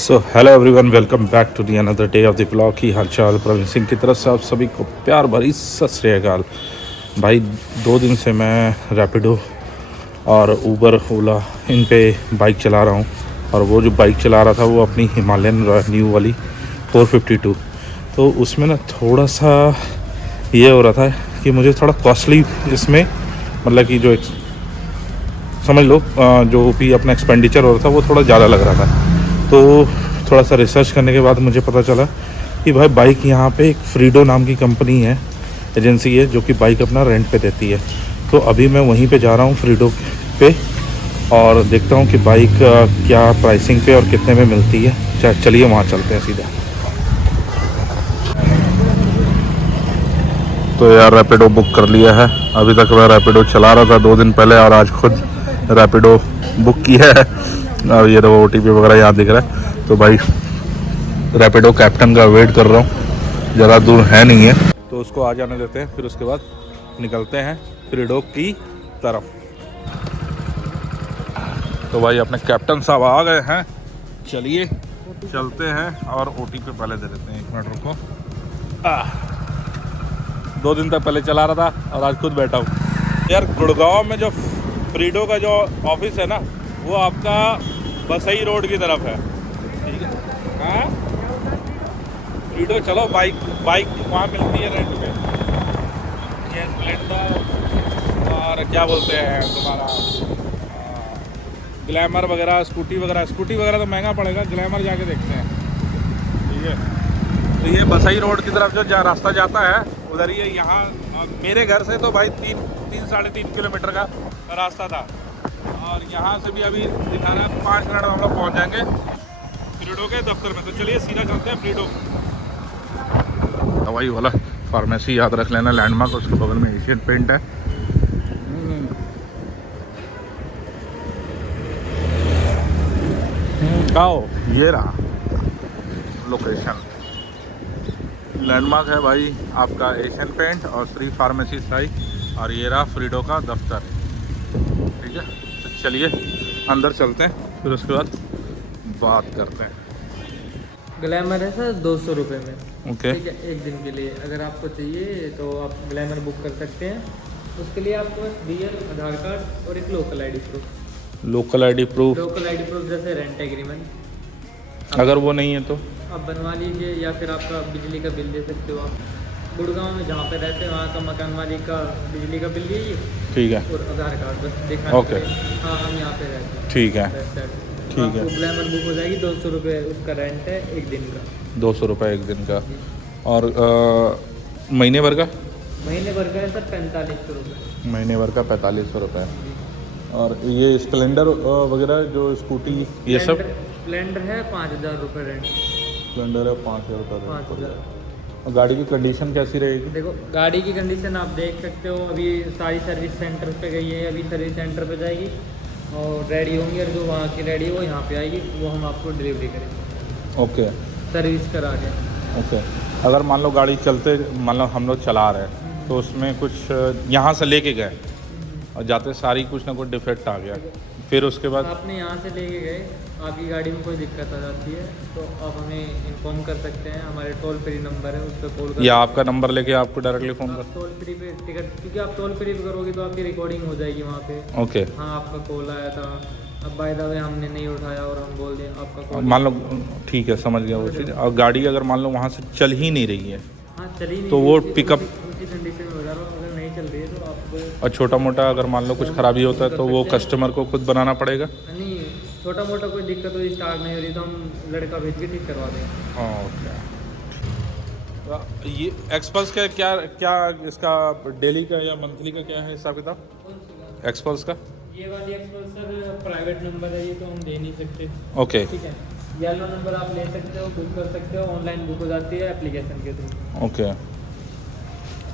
So hello everyone, welcome back to the another day of the blog. की हालचाल प्रवीण सिंह की तरफ से आप सभी को प्यार भरी सत श्री अकाल। भाई 2 दिन से मैं रैपिडो और ऊबर ओला इन पे बाइक चला रहा हूँ। और वो जो बाइक चला रहा था वो अपनी हिमालयन न्यू वाली 452। तो उसमें ना थोड़ा सा ये हो रहा था कि मुझे थोड़ा कॉस्टली इसमें मतलब कि जो समझ लो जो भी अपना एक्सपेंडिचर हो रहा था वो थोड़ा ज़्यादा लग रहा था। तो थोड़ा सा रिसर्च करने के बाद मुझे पता चला कि भाई बाइक यहाँ पे एक फ्रीडो नाम की कंपनी है, एजेंसी है जो कि बाइक अपना रेंट पे देती है। तो अभी मैं वहीं पे जा रहा हूँ फ्रीडो पे और देखता हूँ कि बाइक क्या प्राइसिंग पे और कितने में मिलती है। चलिए वहाँ चलते हैं सीधा। तो यार रैपिडो बुक कर लिया है। अभी तक मैं रैपिडो चला रहा था 2 दिन पहले और आज खुद रैपिडो बुक किया है। अब ये तो OTP वगैरह यहाँ दिख रहा है। तो भाई रैपिडो कैप्टन का वेट कर रहा हूँ, ज़्यादा दूर है नहीं है तो उसको आ जाने देते हैं, फिर उसके बाद निकलते हैं फ्रीडो की तरफ। तो भाई अपने कैप्टन साहब आ गए हैं, चलिए चलते हैं। और OTP पहले दे देते हैं, 1 मिनट रुको। 2 दिन तक पहले चला रहा था और आज खुद बैठा हूँ। यार गुड़गांव में जो फ्रीडो का जो ऑफिस है ना वो आपका बसई रोड की तरफ है, ठीक है। हाँ फ्रीडो चलो, बाइक वहाँ मिलती है रेंट पे। ये स्प्लेंडर और क्या बोलते हैं तुम्हारा ग्लैमर वगैरह, स्कूटी वगैरह तो महंगा पड़ेगा। ग्लैमर जाके देखते हैं, ठीक है। तो ये बसई रोड की तरफ जो रास्ता जाता है उधर ही है। यहाँ मेरे घर से तो भाई 3-3.5 किलोमीटर का रास्ता था और यहाँ से भी अभी दिखा रहा है 5 मिनट में हम लोग पहुँच जाएंगे फ्रीडो के दफ्तर में। तो चलिए सीधा चलते हैं फ्रीडो। दवाई वाला फार्मेसी याद रख लेना, लैंडमार्क, उसके बगल में एशियन पेंट है। आओ, ये रहा लोकेशन, लैंडमार्क है भाई आपका एशियन पेंट और श्री फार्मेसी साई। और ये रहा फ्रीडो का दफ्तर, ठीक है। तो चलिए अंदर चलते हैं, फिर उसके बाद बात करते हैं। ग्लैमर है सर 200 रुपये में, ओके। ठीक है, 1 दिन के लिए। अगर आपको चाहिए तो आप ग्लैमर बुक कर सकते हैं। उसके लिए आपको बस DL, आधार कार्ड और एक local ID proof. Local ID proof जैसे रेंट एग्रीमेंट। अगर वो नहीं है तो आप बनवा लीजिए, या फिर आपका बिजली का बिल दे सकते हो आप। गुड़गांव में जहाँ पे रहते हैं वहाँ का मकान मालिक का बिजली का बिल लीजिए, ठीक है, और आधार कार्ड बस दिखा। ओके। हाँ, हम यहाँ पे रहते हैं, ठीक है, ठीक है। ग्लैमर बुक हो जाएगी। 200 रुपये उसका रेंट है 1 दिन का। 200 रुपये 1 दिन का। और महीने भर का? महीने भर का है सर 4500 रुपये। महीने भर का 4500 रुपये। और ये स्प्लेंडर वगैरह जो स्कूटी ये सब? स्प्लेंडर है 5000 रुपये रेंट। स्प्लेंडर है 5000 रुपये। 5000। और गाड़ी की कंडीशन कैसी रहेगी? देखो गाड़ी की कंडीशन आप देख सकते हो, अभी सारी सर्विस सेंटर पे गई है, अभी सर्विस सेंटर पे जाएगी और रेडी होंगी। और जो वहाँ की रेडी है वो यहाँ पे आएगी, वो हम आपको डिलीवरी करेंगे। ओके, सर्विस करा के। ओके। अगर मान लो गाड़ी चलते, मान लो हम लोग चला रहे हैं तो उसमें कुछ यहाँ से लेके गए और जाते सारी कुछ ना कुछ डिफेक्ट आ गया, फिर उसके बाद आपने यहाँ से लेके गए, आपकी गाड़ी में कोई दिक्कत आ जाती है तो आप हमें इन्फॉर्म कर सकते हैं। हमारे टोल फ्री नंबर है, उस पर कॉल कर, या आपका नंबर लेके आपको डायरेक्टली फ़ोन कर। टोल फ्री पे टिकट, क्योंकि आप टोल फ्री पे करोगे तो आपकी रिकॉर्डिंग हो जाएगी वहाँ पे। ओके। हाँ, आपका कॉल आया था, अब बाय द वे हमने नहीं उठाया और हम बोल दें आपका कॉल। मान लो, ठीक है, समझ गया वो चीज़। और गाड़ी अगर मान लो वहाँ से चल ही नहीं रही है, हाँ चली नहीं, तो वो पिकअप उसी कंडीशन में बता रहा हूँ। अगर नहीं चल रही है तो आपको, और छोटा मोटा अगर मान लो कुछ खराबी होता है तो वो कस्टमर को खुद बनाना पड़ेगा। नहीं, छोटा मोटा कोई दिक्कत हो, स्टार्ट नहीं हो रही तो हम लड़का भेज के ठीक करवा देंगे। ओके। ये एक्सपल्स का क्या इसका डेली का या मंथली का क्या है हिसाब किताब एक्सपल्स का? ये वाली एक्सपल्स सर प्राइवेट नंबर है, ये तो हम दे नहीं सकते। ओके, ठीक है, येलो नंबर आप ले सकते हो, बुक कर सकते हो, ऑनलाइन बुक हो जाती है एप्लीकेशन के थ्रू। ओके।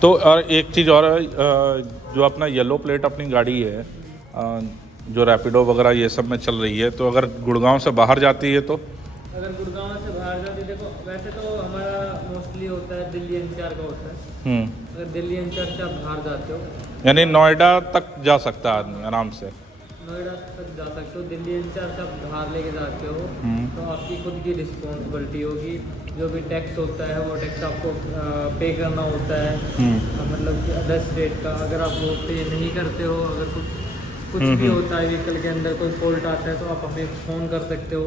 तो और एक चीज़ और है, जो अपना येलो प्लेट अपनी गाड़ी है, जो रैपिडो वगैरह ये सब में चल रही है, तो अगर गुड़गांव से बाहर जाती है तो? अगर गुड़गांव से बाहर जाती है, देखो वैसे तो हमारा मोस्टली होता है दिल्ली NCR का होता है। अगर दिल्ली NCR से आप बाहर जाते हो, यानी नोएडा तक जा सकता है आदमी आराम से? नोएडा तक जा सकते हो, दिल्ली एनसीआर से आप बाहर लेके जाते हो तो आपकी खुद की रिस्पॉन्सिबिलिटी होगी। जो भी टैक्स होता है वो टैक्स आपको पे करना होता है, मतलब कि अदर स्टेट का। अगर आप वो पे नहीं करते हो, अगर कुछ भी होता है व्हीकल के अंदर कोई फॉल्ट आता है तो आप हमें फ़ोन कर सकते हो।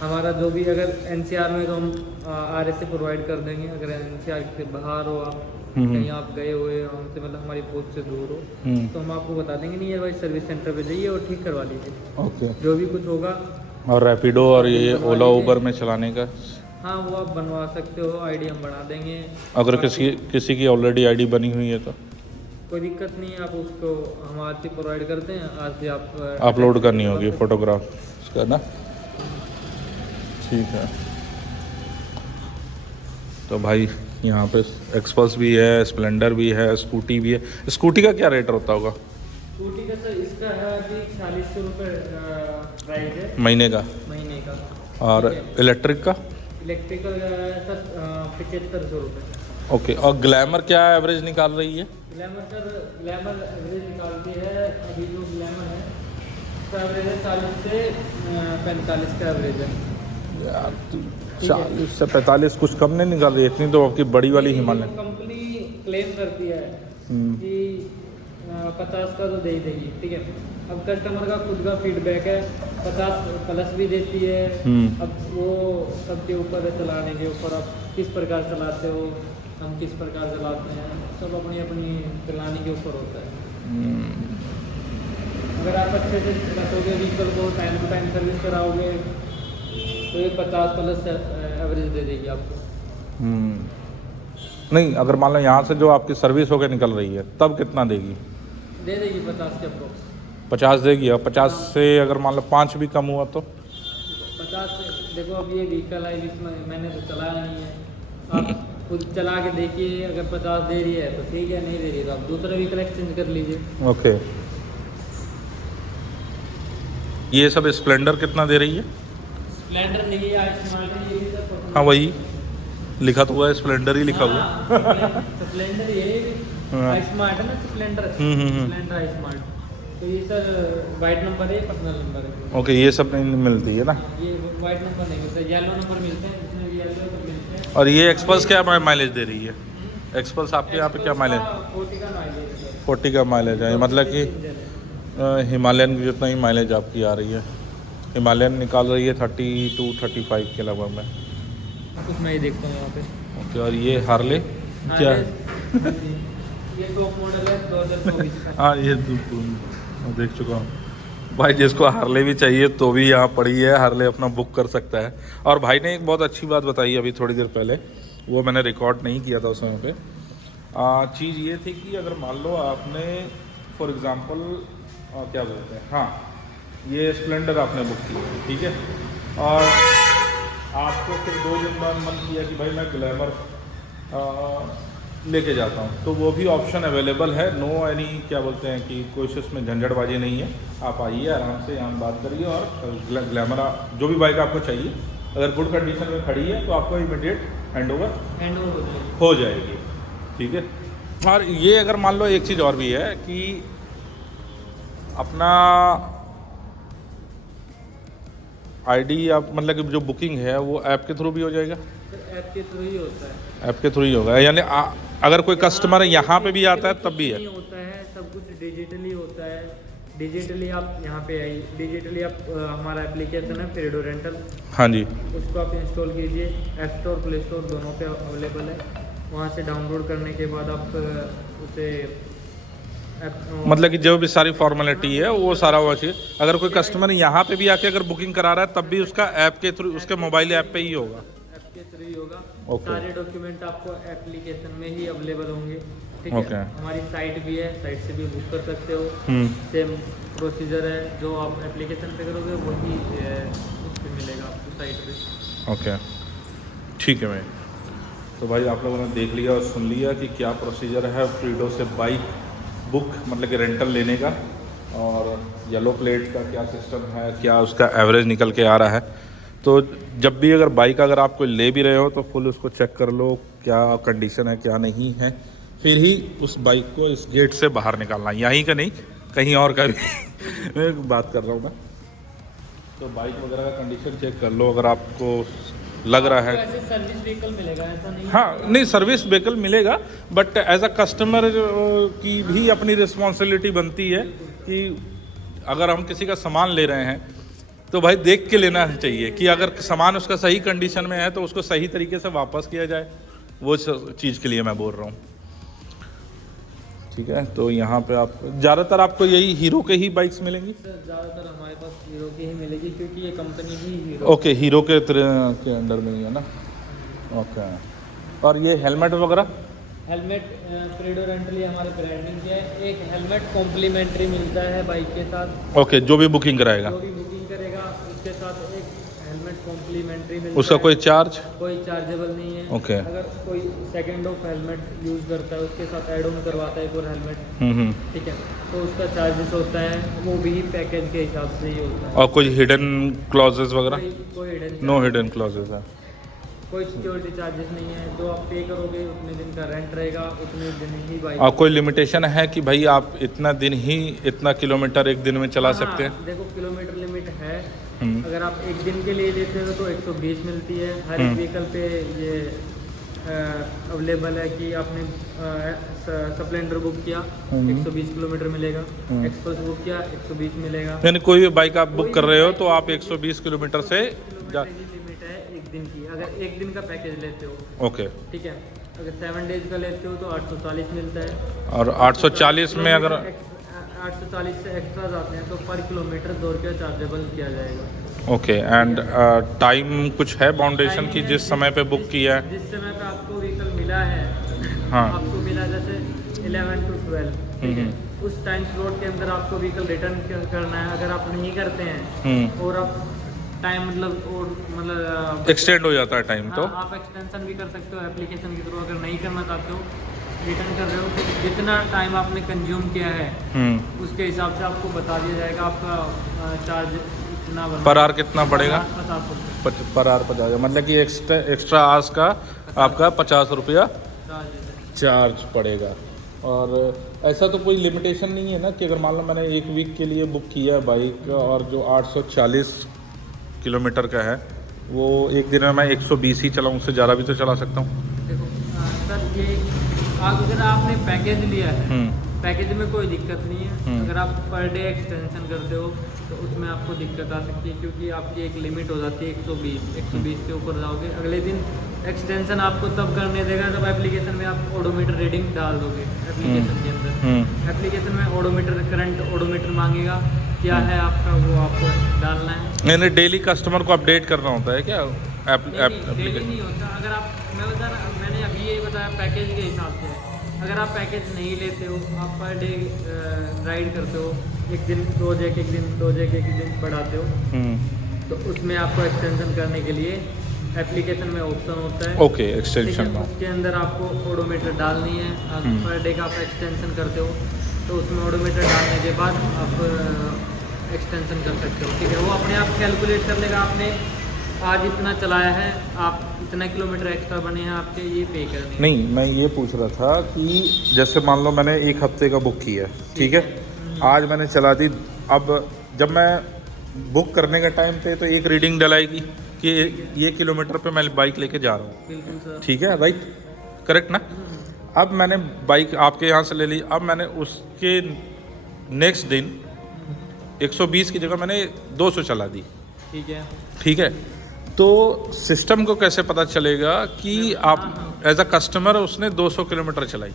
हमारा जो भी अगर एनसीआर में तो हम आरएसए प्रोवाइड कर देंगे। अगर एनसीआर से बाहर हो आप, कहीं आप गए हुए हो हमसे, मतलब हमारी पोस्ट से दूर हो, तो हम आपको बता देंगे नहीं यार भाई सर्विस सेंटर पे जाइए और ठीक करवा लीजिए। ओके। जो भी कुछ होगा। और रैपिडो और ये ओला उबर में चलाने का? हाँ वो आप बनवा सकते हो, आईडी हम बना देंगे। अगर किसी की ऑलरेडी आईडी बनी हुई है तो कोई दिक्कत नहीं है, आप उसको हम आज से प्रोवाइड करते हैं। आज से आप अपलोड करनी होगी फोटोग्राफ उसका ना। ठीक है। तो भाई यहाँ पे एक्सपल्स भी है, स्प्लेंडर भी है, स्कूटी भी है। स्कूटी का क्या रेट होता होगा? स्कूटी का सर इसका है अभी 4600 रुपये प्राइस है महीने का। महीने का। और इलेक्ट्रिक का? इलेक्ट्रिकल सर 7500 रुपये। ओके। और ग्लैमर क्या एवरेज निकाल रही है? ग्लैमर एवरेज निकालती है अभी जो ग्लैमर है उसका एवरेज है 40 से 45 का एवरेज है यार 40 से 45 कुछ कम नहीं निकाल रही? इतनी तो आपकी बड़ी वाली हिमालय कंपनी क्लेम करती है कि 50 का तो दे ही देगी, ठीक है। अब कस्टमर का खुद का फीडबैक है, 50 प्लस भी देती है। अब वो सबके ऊपर है, चलाने के ऊपर आप किस प्रकार चलाते हो, हम किस प्रकार चलाते हैं, सब अपनी अपनी चलाने के ऊपर होता है। अगर आप अच्छे से रखोगे व्हीकल को, टाइम टू टाइम सर्विस कराओगे तो ये 50 प्लस एवरेज दे देगी आपको। नहीं, अगर मान लो यहाँ से जो आपकी सर्विस होकर निकल रही है तब कितना देगी? दे देगी 50 के अप्रोक्स। 50 देगी। और 50 से अगर मान लो 5 भी कम हुआ तो? 50 से देखो अब ये व्हीकल है, इसमें मैंने तो चलाया नहीं है, आप खुद चला के देखिए। अगर 50 दे रही है तो ठीक है, नहीं दे रही है तो आप दूसरा व्हीकल एक्सचेंज कर लीजिए। ओके। ये सब स्प्लेंडर कितना दे रही है? स्प्लेंडर नहीं है, स्मार्ट। हाँ वही लिखा तो हुआ है, स्प्लेंडर ही लिखा हुआ है। स्प्लेंडर ये स्मार्ट है ना, स्प्लेंडर। Splendor smart. तो ये सर वाइट नंबर है, पर्सनल नंबर है। ओके। ये सब नहीं मिलती है ना? ये वाइट नंबर नहीं मिलता, येलो नंबर मिलते हैं, जिसमें येलो तो मिलते हैं। और ये एक्सपल्स क्या माइलेज दे रही है? एक्सपल्स आपके यहाँ पे क्या माइलेज? 40 का माइलेज है। 40 का माइलेज है, मतलब कि हिमालयन की जितना ही माइलेज आपकी आ रही है। हिमालयन निकाल रही है 30 to 35 के लगभग में। कुछ मैं ही देखता हूँ यहाँ पे। ओके। और ये हार्ले क्या है? ये टॉप मॉडल है 2024 का। हाँ ये देख चुका हूँ भाई। जिसको हार्ले भी चाहिए तो भी यहाँ पड़ी है, हार्ले अपना बुक कर सकता है। और भाई ने एक बहुत अच्छी बात बताई अभी थोड़ी देर पहले, वो मैंने रिकॉर्ड नहीं किया था उस समय पे। चीज़ ये थी कि अगर मान लो आपने फॉर एग्ज़ाम्पल क्या बोलते हैं, हाँ ये स्प्लेंडर आपने बुक की, ठीक है, और आपको फिर 2 दिन बाद मन किया कि भाई मैं ग्लैमर लेके जाता हूँ, तो वो भी ऑप्शन अवेलेबल है। नो एनी क्या बोलते हैं कि कोई उसमें झंझटबाजी नहीं है। आप आइए आराम से, यहाँ बात करिए और ग्लैमर जो भी बाइक आपको चाहिए अगर गुड कंडीशन में खड़ी है तो आपको इमीडिएट हैंड ओवर हो जाएगी, ठीक है। और ये अगर मान लो एक चीज़ और भी है कि अपना आईडी आप मतलब कि जो बुकिंग है वो ऐप के थ्रू भी हो जाएगा? ऐप के थ्रू ही होता है। ऐप के थ्रू ही होगा, यानी अगर कोई कस्टमर यहाँ पे भी आता है तब भी है? नहीं होता है, सब कुछ डिजिटली होता है। डिजिटली आप यहाँ पे आइए, डिजिटली आप हमारा एप्लीकेशन है फेरेडो रेंटल, हाँ जी, उसको आप इंस्टॉल कीजिए। ऐप स्टोर प्ले स्टोर दोनों पे अवेलेबल है। वहाँ से डाउनलोड करने के बाद आप उसे मतलब कि जो भी सारी फॉर्मेलिटी है वो सारा हुआ चाहिए। अगर कोई कस्टमर यहाँ पे भी आके अगर बुकिंग करा रहा है तब भी उसका ऐप के थ्रू, उसके मोबाइल ऐप पे ही होगा? ऐप के थ्रू ही होगा। Okay. सारे डॉक्यूमेंट आपको एप्लीकेशन में ही अवेलेबल होंगे, ठीक Okay. है। हमारी साइट भी है, साइट से भी बुक कर सकते हो। सेम प्रोसीजर है, जो आप एप्लीकेशन पे करोगे वही उस पर मिलेगा आपको साइट पे। ओके, ठीक है भाई। तो भाई आप लोगों ने देख लिया और सुन लिया कि क्या प्रोसीजर है फ्रीडो से बाइक बुक मतलब कि रेंटल लेने का, और येलो प्लेट का क्या सिस्टम है, क्या उसका एवरेज निकल के आ रहा है। तो जब भी अगर बाइक अगर आप कोई ले भी रहे हो तो फुल उसको चेक कर लो क्या कंडीशन है क्या नहीं है, फिर ही उस बाइक को इस गेट से बाहर निकालना। यहीं का नहीं, कहीं और का भी मैं बात कर रहा हूँ मैं। तो बाइक वगैरह का कंडीशन चेक कर लो अगर आपको लग रहा है। ऐसे सर्विस व्हीकल मिलेगा ऐसा नहीं है। हाँ नहीं, सर्विस व्हीकल मिलेगा, बट एज अ कस्टमर की भी अपनी रिस्पॉन्सिबिलिटी बनती है कि अगर हम किसी का सामान ले रहे हैं तो भाई देख के लेना चाहिए कि अगर सामान उसका सही कंडीशन में है तो उसको सही तरीके से वापस किया जाए, वो चीज़ के लिए मैं बोल रहा हूँ। ठीक है, तो यहाँ पे आप ज़्यादातर आपको यही हीरो के ही बाइक्स मिलेंगी? सर ज़्यादातर हमारे पास हीरो की ही मिलेगी क्योंकि ये कंपनी ही हीरो। ओके, हीरो के अंडर में ही है ना। ओके, और ये हेलमेट वगैरह? हेलमेट क्रेडो रेंटली हमारे ब्रांडिंग के है। एक हेलमेट कॉम्प्लीमेंट्री मिलता है बाइक के साथ। ओके, जो भी बुकिंग कराएगा, जो भी बुकिंग करेगा उसके साथ एक हेलमेट कॉम्प्लीमेंट्री मिलता उसका है। कोई चार्ज? कोई चार्जेबल नहीं है। ओके। अगर कोई सेकंड ऑफ हेलमेट यूज़ करता है उसके साथ ऐड ऑन करवाता है एक और हेलमेट, ठीक है, तो उसका चार्जेस होता है, वो भी पैकेज के हिसाब से ही होता है। और कोई हिडन क्लॉजेस वगैरह? कोई हिडन नो हिडन क्लॉजेस है। कोई सिक्योरिटी चार्जेस नहीं है। जो आप पे करोगे उतने दिन का रेंट रहेगा, उतने दिन ही बाइक। और कोई लिमिटेशन है कि भाई आप इतना दिन ही इतना किलोमीटर एक दिन में चला सकते हैं? देखो किलोमीटर लिमिट है। अगर आप एक दिन के लिए लेते हो तो 120 मिलती है। हर एक व्हीकल पे ये अवेलेबल है कि आपने स्प्लेंडर बुक किया 120 किलोमीटर मिलेगा, एक्सप्रेस बुक किया 120 मिलेगा। यानी कोई भी बाइक आप बुक कर रहे हो तो आप 120 किलोमीटर से लिमिट है एक दिन की, अगर एक दिन का पैकेज लेते हो। ओके, ठीक है, अगर 7 डेज का लेते हो तो 840 मिलता है। और 840 में अगर 840 से एक्स्ट्रा आते हैं तो पर किलोमीटर 2 रुपया चार्जेबल किया जाएगा। ओके, एंड टाइम कुछ है बाउंडेशन की जिस समय पे बुक किया है? जिस समय पे आपको व्हीकल मिला है, हाँ, आपको मिला जैसे 11 to 12, ठीक है, उस टाइम स्लॉट के अंदर आपको व्हीकल रिटर्न करना है। अगर आप नहीं करते हैं और आप टाइम मतलब एक्सटेंड हो जाता है टाइम, तो आप एक्सटेंशन भी कर सकते हो एप्लीकेशन के थ्रू। अगर नहीं करना चाहते हो, रिटर्न कर रहे हो, तो जितना टाइम आपने कंज्यूम किया है उसके हिसाब से आपको बता दिया जाएगा आपका चार्ज कितना बना। पर आवर कितना पड़ेगा? 50 रुपये पर आवर 50, मतलब कि एक्स्ट्रा आवर्स का आपका 50 रुपया चार्ज पड़ेगा। और ऐसा तो कोई लिमिटेशन नहीं है ना कि अगर मान लो मैंने एक वीक के लिए बुक किया है बाइक और जो 840 किलोमीटर का है वो एक दिन में मैं 120 ही चलाऊँ, उससे ज़्यादा भी तो चला सकता हूँ? देखो सर, ये अगर आपने पैकेज लिया है, पैकेज में कोई दिक्कत नहीं है। अगर आप पर डे एक्सटेंशन करते हो तो उसमें आपको दिक्कत आ सकती है क्योंकि आपकी एक लिमिट हो जाती है 120 के ऊपर जाओगे। अगले दिन एक्सटेंशन आपको तब करने देगा जब एप्लीकेशन में आप ओडोमीटर रीडिंग डाल दोगे एप्लीकेशन के अंदर। एप्लीकेशन में ओडोमीटर करंट ओडोमीटर मांगेगा, क्या है आपका वो आपको डालना है। यानी डेली कस्टमर को अपडेट करना होता है क्या? डेली नहीं होता। अगर आप मैंने अभी ये बताया पैकेज के हिसाब से है। अगर आप पैकेज नहीं लेते हो, आप पर डे राइड करते हो, एक दिन रोज एक दिन रोज एक दिन बढ़ाते हो, तो उसमें आपको एक्सटेंशन करने के लिए एप्लीकेशन में ऑप्शन होता है। ओके, एक्सटेंशन में उसके अंदर आपको ओडोमीटर डालनी है। पर डे का आप एक्सटेंशन करते हो तो उसमें ओडोमीटर डालने के बाद आप एक्सटेंशन कर सकते हो। ठीक है, वो अपने आप कैलकुलेट कर लेगा आपने आज इतना चलाया है, आप इतना किलोमीटर एक्स्ट्रा बने हैं आपके, ये पे करने। नहीं, मैं ये पूछ रहा था कि जैसे मान लो मैंने एक हफ्ते का बुक किया, ठीक है, आज मैंने चला दी, अब जब मैं बुक करने का टाइम पे तो एक रीडिंग डलाएगी कि ये किलोमीटर पे मैं बाइक लेके जा रहा हूँ। बिल्कुल सर, ठीक है, राइट, करेक्ट ना? अब मैंने बाइक आपके यहाँ से ले ली, अब मैंने उसके नेक्स्ट दिन 120 की जगह मैंने 200 चला दी, ठीक है। ठीक है, तो सिस्टम को कैसे पता चलेगा कि आप एज अ कस्टमर उसने 200 किलोमीटर चलाई?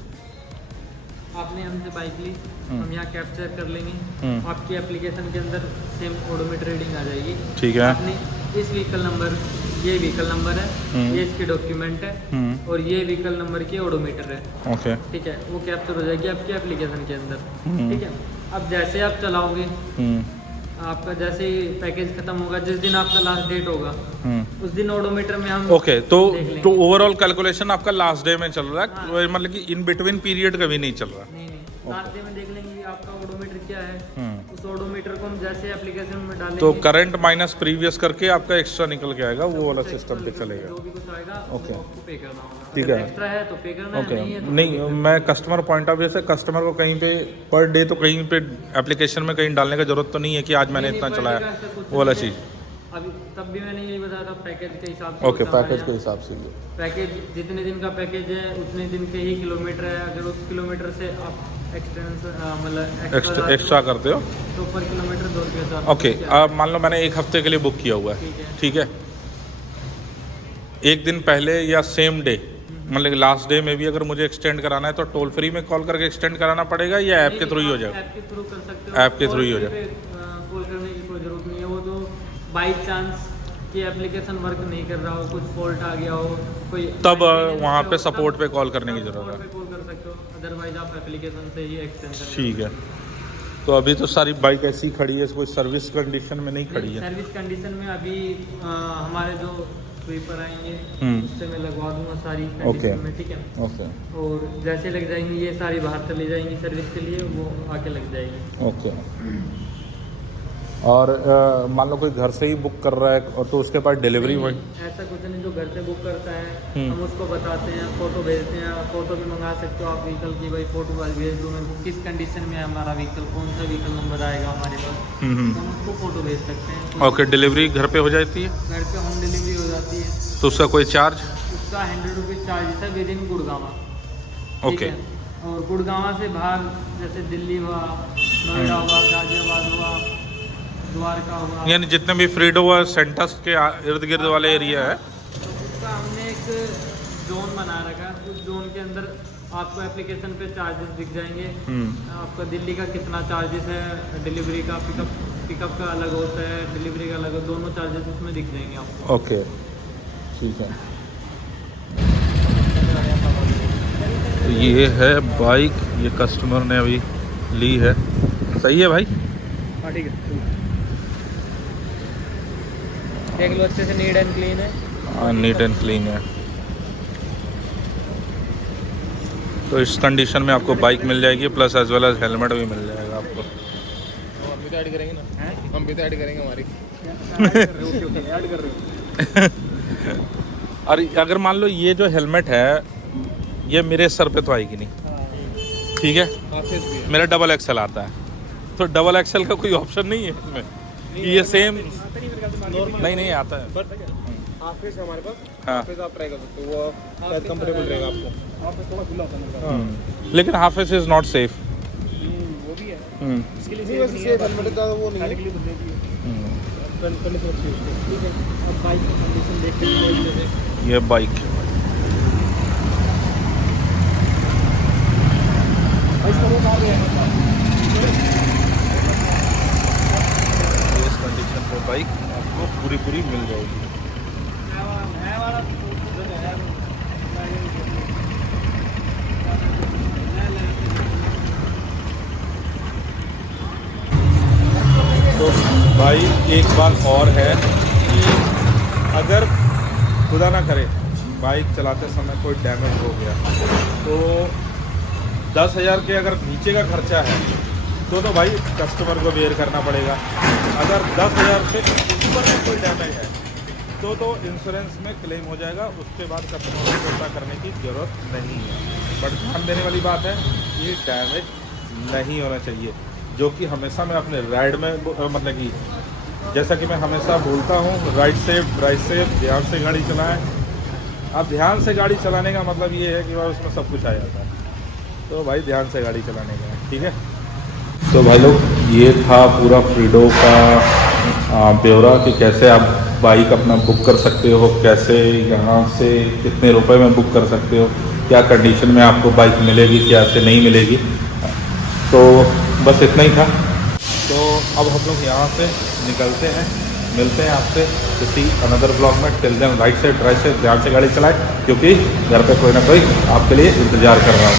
आपने हमसे बाइक ली, हम यहाँ कैप्चर कर लेंगे, आपकी एप्लीकेशन के अंदर सेम ओडोमीटर रीडिंग आ जाएगी। ठीक है, आपने इस व्हीकल नंबर, ये व्हीकल नंबर है, ये इसके डॉक्यूमेंट है और ये व्हीकल नंबर की ओडोमीटर है। ओके, ठीक है, वो कैप्चर हो जाएगी आपकी एप्लीकेशन के अंदर। ठीक है, अब जैसे आप चलाओगे, आपका जैसे ही पैकेज खत्म होगा, जिस दिन आपका लास्ट डेट होगा उस दिन ओडोमीटर में हम ओके, तो ओवरऑल कैलकुलेशन आपका लास्ट डे में चल रहा है। हाँ। मतलब कि इन बिटवीन पीरियड कभी नहीं चल रहा? नहीं, लास्ट डे में देख लेंगे आपका ओडोमीटर क्या है, उस ओडोमीटर को हम जैसे एप्लीकेशन में डालेंगे तो करंट माइनस प्रीवियस करके आपका एक्स्ट्रा निकल के आएगा, वो वाला सिस्टम पे चलेगा। जो भी कुछ आएगा ओके। वो आपको पे करना होगा। ठीक अगर है। एक्स्ट्रा है तो पे करना है, ओके नहीं है तो नहीं, मैं कस्टमर पॉइंट ऑफ व्यू से कस्टमर को कहीं पे पर डे तो कहीं पे एप्लीकेशन में कहीं डालने का जरूरत तो नहीं है कि आज मैंने नहीं, इतना पर चलाया, डे का ऐसा कुछ वो वाला नहीं है। चीज़। अभी तब भी मैंने यही बताया था, पैकेज के हिसाब से ओके, होता है पैकेज के हमारे हिसाब से ये। यहाँ। पैकेज जितने दिन का पैकेज है उतने दिन के ही किलोमीटर है। अगर उस किलोमीटर से आप एक्सटेंस मतलब एक्स्ट्रा करते हो। तो पर किलोमीटर 2 रुपये चार्ज। ओके, अब मान लो मैंने एक हफ्ते के लिए बुक किया हुआ है, ठीक है, एक दिन पहले या सेम डे, मतलब लास्ट डे में भी अगर मुझे एक्सटेंड कराना है तो टोल फ्री में कॉल करके एक्सटेंड कराना पड़ेगा या ऐप के थ्रू ही हो जाएगा? ऐप के थ्रू कर सकते हो। ऐप के थ्रू ही हो जाए। कॉल करने की कोई ज़रूरत नहीं है। वो तो बाई चांस कि एप्लीकेशन वर्क नहीं कर रहा हो, कुछ फॉल्ट आ गया हो, कोई तब वहाँ पे सपोर्ट पे कॉल करने की ज़रूरत सपोर्ट पे कॉल कर सकते हो। अदरवाइज आप एप्लीकेशन से ही एक्सटेंशन। ठीक है। तो अभी तो सारी बाइक ऐसी खड़ी है, कोई सर्विस कंडीशन में नहीं खड़ी है। सर्विस कंडीशन में अभी हमारे जो स्वीपर आएंगे उससे मैं लगवा दूंगा सारी ओके। कंडीशन में, ठीक है। ओके और जैसे लग जाएंगी ये सारी बाहर चली जाएंगी सर्विस के लिए, वो आके लग जाएगी। ओके। और मान लो कोई घर से ही बुक कर रहा है और तो उसके पास डिलीवरी नहीं, बॉय? ऐसा कुछ नहीं। जो घर से बुक करता है हम उसको बताते हैं, फ़ोटो भेजते हैं। फ़ोटो भी मंगा सकते हो आप व्हीकल की, भाई फ़ोटो भेज दो, मैं किस कंडीशन में है हमारा व्हीकल, कौन सा व्हीकल नंबर आएगा हमारे पास, तो हम उसको फ़ोटो भेज सकते हैं। ओके, डिलीवरी घर पे हो जाती है? घर पे होम डिलीवरी हो जाती है। तो उसका कोई चार्ज? उसका 100 रुपीज़ चार्ज है विद इन गुड़गांवा। ओके। और गुड़गांवा से बाहर जैसे दिल्ली हुआ, नोएडा हुआ, गाजियाबाद हुआ, द्वारका हुआ, यानी जितने भी फ्रीडो व सेंटर्स के इर्द गिर्द वाले एरिया है, तो उसका हमने एक जोन बना रखा है। उस जोन के अंदर आपको एप्लीकेशन पे चार्जेस दिख जाएंगे। आपका दिल्ली का कितना चार्जेस है, डिलीवरी का, पिकअप का अलग होता है, डिलीवरी का अलग, दोनों चार्जेस उसमें दिख जाएंगे आपको। ओके ठीक है। तो ये है बाइक, ये कस्टमर ने अभी ली है। सही है भाई? हाँ ठीक है, देख लो अच्छे से, नीट एंड क्लीन है। हाँ, नीट एंड क्लीन है। तो इस कंडीशन में आपको बाइक मिल जाएगी, plus as well as helmet भी मिल जाएगा आपको। हम भी तो ऐड करेंगे ना, हम भी तो ऐड करेंगे हमारी। ऐड कर रहे हो। और अगर मान लो ये जो हेलमेट है ये मेरे सर पे तो आएगी नहीं, ठीक है, मेरा डबल एक्सल आता है, तो डबल एक्सल का कोई ऑप्शन नहीं है इसमें कि ये सेम? नहीं आता है। हाफ फेस है हमारे पास, हाँ। हाफ फेस आप ट्राई कर सकते हो, वो शायद कंफर्टेबल रहेगा आपको। हाफ फेस थोड़ा खुला होता है, लेकिन half face is not safe. वो भी है इसके लिए नहीं, वैसे सेफ हेलमेट का वो नहीं है। ठीक है। अब बाइक की कंडीशन देख के ये बाइक इस कंडीशन पे बाइक आपको पूरी मिल जाएगी। तो भाई एक बात और है कि अगर खुदा ना करे बाइक चलाते समय कोई डैमेज हो गया तो 10,000 के अगर नीचे का खर्चा है तो भाई कस्टमर को बेयर करना पड़ेगा। अगर 10,000 से ऊपर में कोई डैमेज है तो इंश्योरेंस में क्लेम हो जाएगा, उसके बाद कस्टमर को चिंता करने की ज़रूरत नहीं है। बट ध्यान देने वाली बात है ये डैमेज नहीं होना चाहिए, जो कि हमेशा मैं अपने राइड में मतलब कि जैसा कि मैं हमेशा बोलता हूँ, राइड सेफ, ड्राइव सेफ, ध्यान से गाड़ी चलाएं। अब ध्यान से गाड़ी चलाने का मतलब ये है कि भाई उसमें सब कुछ आ जाता है, तो भाई ध्यान से गाड़ी चलाने का, ठीक है। तो भाई लोग ये था पूरा फ्रीडो का ब्यौरा कि कैसे आप बाइक अपना बुक कर सकते हो, कैसे यहाँ से कितने रुपए में बुक कर सकते हो, क्या कंडीशन में आपको बाइक मिलेगी, क्या से नहीं मिलेगी। तो बस इतना ही था। तो अब हम लोग यहाँ से निकलते हैं, मिलते हैं आपसे किसी अनदर ब्लॉग में। टिल देन राइट से ड्राइव से ध्यान से गाड़ी चलाएं, क्योंकि घर पे कोई ना कोई आपके लिए इंतज़ार कर रहा है।